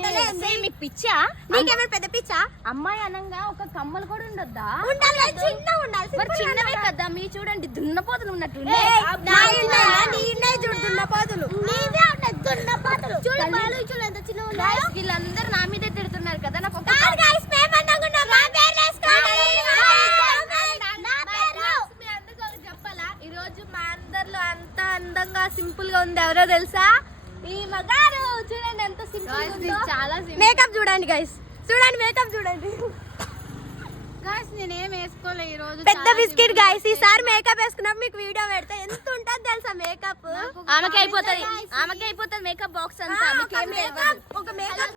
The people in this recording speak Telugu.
మీకు పిచ్చా? నీకేమైనా పెద్ద పిచ్చా? అమ్మాయి అనంగా ఒక కమ్మలు కూడా ఉండొద్దా? ఉండాలి, చిన్నవే కదా. మీ చూడండి దున్నపోతులు ఉన్నట్టు వీళ్ళందరూ నా మీదే తిడుతున్నారు కదా. నాకు చెప్పాలా, ఈ రోజు మా అందరిలో అంత అందంగా సింపుల్ గా ఉంది ఎవరో తెలుసా? ఈ మగారు చూడండి ఎంత సింపుల్. చాలా మేకప్ చూడండి గైస్, చూడండి మేకప్ చూడండి. నేనేం వేసుకోలే ఈ రోజు. పెద్ద బిస్కెట్ గైస్. ఈసారి మేకప్ వేసుకున్నప్పుడు మీకు వీడియో పెడతా. ఎంత ఉంటది తెలుసా మేకప్? ఆమెకి అయిపోతుంది మేకప్ బాక్స్ అంతా. ఒక మేకప్